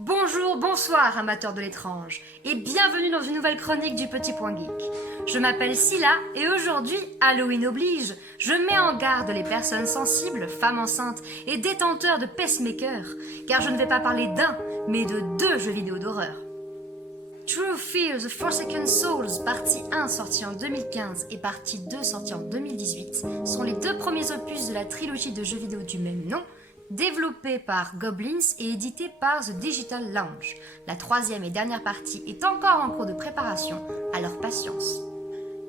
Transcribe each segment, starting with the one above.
Bonjour, bonsoir amateurs de l'étrange et bienvenue dans une nouvelle chronique du Petit Point Geek. Je m'appelle Scylla et aujourd'hui, Halloween oblige, je mets en garde les personnes sensibles, femmes enceintes et détenteurs de pacemakers, car je ne vais pas parler d'un, mais de deux jeux vidéo d'horreur. True Fear The Forsaken Souls, partie 1 sortie en 2015 et partie 2 sortie en 2018 sont les deux premiers opus de la trilogie de jeux vidéo du même nom, développé par Goblins et édité par The Digital Lounge. La troisième et dernière partie est encore en cours de préparation, alors patience.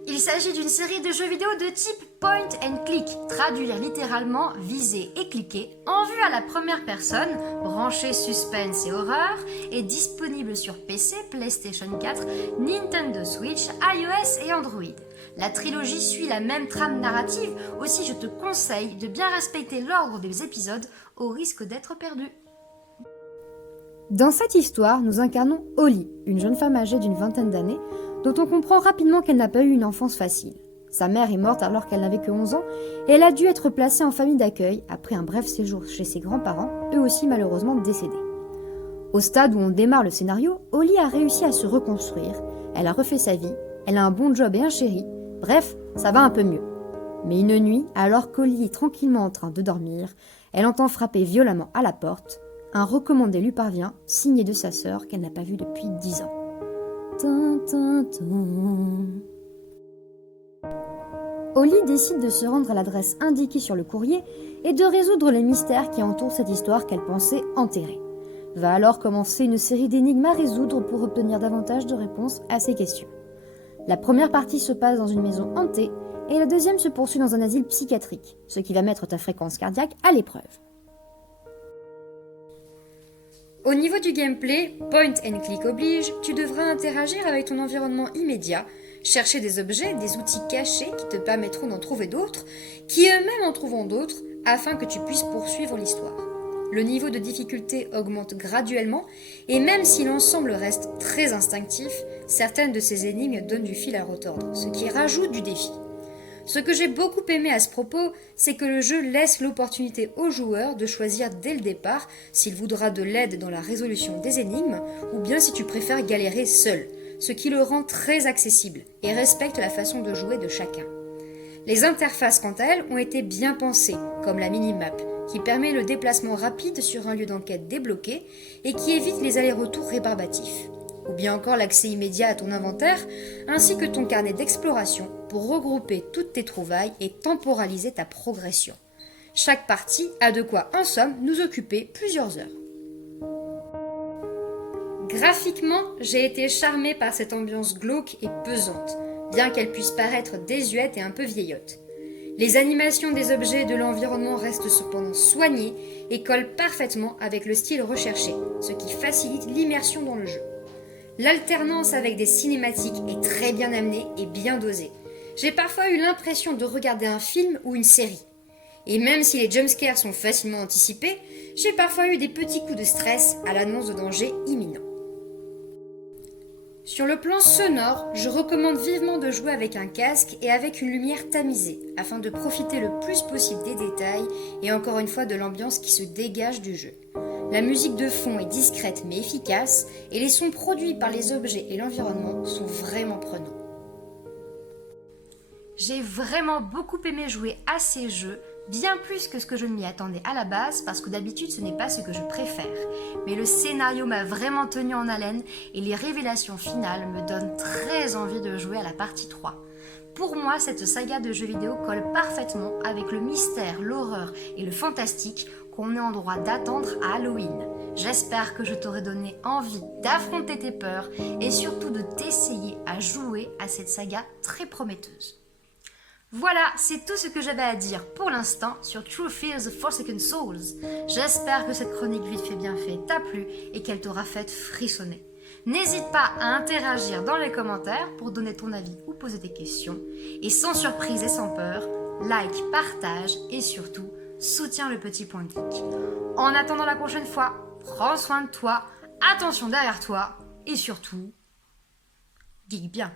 Il s'agit d'une série de jeux vidéo de type point and click, traduire littéralement viser et cliquer, en vue à la première personne, branché suspense et horreur, et disponible sur PC, PlayStation 4, Nintendo Switch, iOS et Android. La trilogie suit la même trame narrative, aussi je te conseille de bien respecter l'ordre des épisodes au risque d'être perdu. Dans cette histoire, nous incarnons Holly, une jeune femme âgée d'une vingtaine d'années, dont on comprend rapidement qu'elle n'a pas eu une enfance facile. Sa mère est morte alors qu'elle n'avait que 11 ans et elle a dû être placée en famille d'accueil après un bref séjour chez ses grands-parents, eux aussi malheureusement décédés. Au stade où on démarre le scénario, Holly a réussi à se reconstruire, elle a refait sa vie, elle a un bon job et un chéri, bref, ça va un peu mieux. Mais une nuit, alors qu'Holly est tranquillement en train de dormir, elle entend frapper violemment à la porte. Un recommandé lui parvient, signé de sa sœur qu'elle n'a pas vue depuis 10 ans. Holly décide de se rendre à l'adresse indiquée sur le courrier et de résoudre les mystères qui entourent cette histoire qu'elle pensait enterrée. Va alors commencer une série d'énigmes à résoudre pour obtenir davantage de réponses à ces questions. La première partie se passe dans une maison hantée et la deuxième se poursuit dans un asile psychiatrique, ce qui va mettre ta fréquence cardiaque à l'épreuve. Au niveau du gameplay, point and click oblige, tu devras interagir avec ton environnement immédiat, chercher des objets, des outils cachés qui te permettront d'en trouver d'autres, qui eux-mêmes en trouveront d'autres, afin que tu puisses poursuivre l'histoire. Le niveau de difficulté augmente graduellement, et même si l'ensemble reste très instinctif, certaines de ces énigmes donnent du fil à retordre, ce qui rajoute du défi. Ce que j'ai beaucoup aimé à ce propos, c'est que le jeu laisse l'opportunité au joueur de choisir dès le départ s'il voudra de l'aide dans la résolution des énigmes ou bien si tu préfères galérer seul, ce qui le rend très accessible et respecte la façon de jouer de chacun. Les interfaces quant à elles ont été bien pensées, comme la minimap, qui permet le déplacement rapide sur un lieu d'enquête débloqué et qui évite les allers-retours rébarbatifs. Ou bien encore l'accès immédiat à ton inventaire, ainsi que ton carnet d'exploration pour regrouper toutes tes trouvailles et temporaliser ta progression. Chaque partie a de quoi, en somme, nous occuper plusieurs heures. Graphiquement, j'ai été charmée par cette ambiance glauque et pesante, bien qu'elle puisse paraître désuète et un peu vieillotte. Les animations des objets et de l'environnement restent cependant soignées et collent parfaitement avec le style recherché, ce qui facilite l'immersion dans le jeu. L'alternance avec des cinématiques est très bien amenée et bien dosée. J'ai parfois eu l'impression de regarder un film ou une série. Et même si les jumpscares sont facilement anticipés, j'ai parfois eu des petits coups de stress à l'annonce de danger imminent. Sur le plan sonore, je recommande vivement de jouer avec un casque et avec une lumière tamisée, afin de profiter le plus possible des détails et encore une fois de l'ambiance qui se dégage du jeu. La musique de fond est discrète mais efficace et les sons produits par les objets et l'environnement sont vraiment prenants. J'ai vraiment beaucoup aimé jouer à ces jeux, bien plus que ce que je ne m'y attendais à la base parce que d'habitude ce n'est pas ce que je préfère. Mais le scénario m'a vraiment tenu en haleine et les révélations finales me donnent très envie de jouer à la partie 3. Pour moi, cette saga de jeux vidéo colle parfaitement avec le mystère, l'horreur et le fantastique qu'on est en droit d'attendre à Halloween. J'espère que je t'aurai donné envie d'affronter tes peurs et surtout de t'essayer à jouer à cette saga très prometteuse. Voilà, c'est tout ce que j'avais à dire pour l'instant sur True Fear The Forsaken Souls. J'espère que cette chronique vite fait bien fait t'a plu et qu'elle t'aura fait frissonner. N'hésite pas à interagir dans les commentaires pour donner ton avis ou poser des questions. Et sans surprise et sans peur, like, partage et surtout, soutiens le Petit Point Geek. En attendant la prochaine fois, prends soin de toi, attention derrière toi et surtout, geek bien.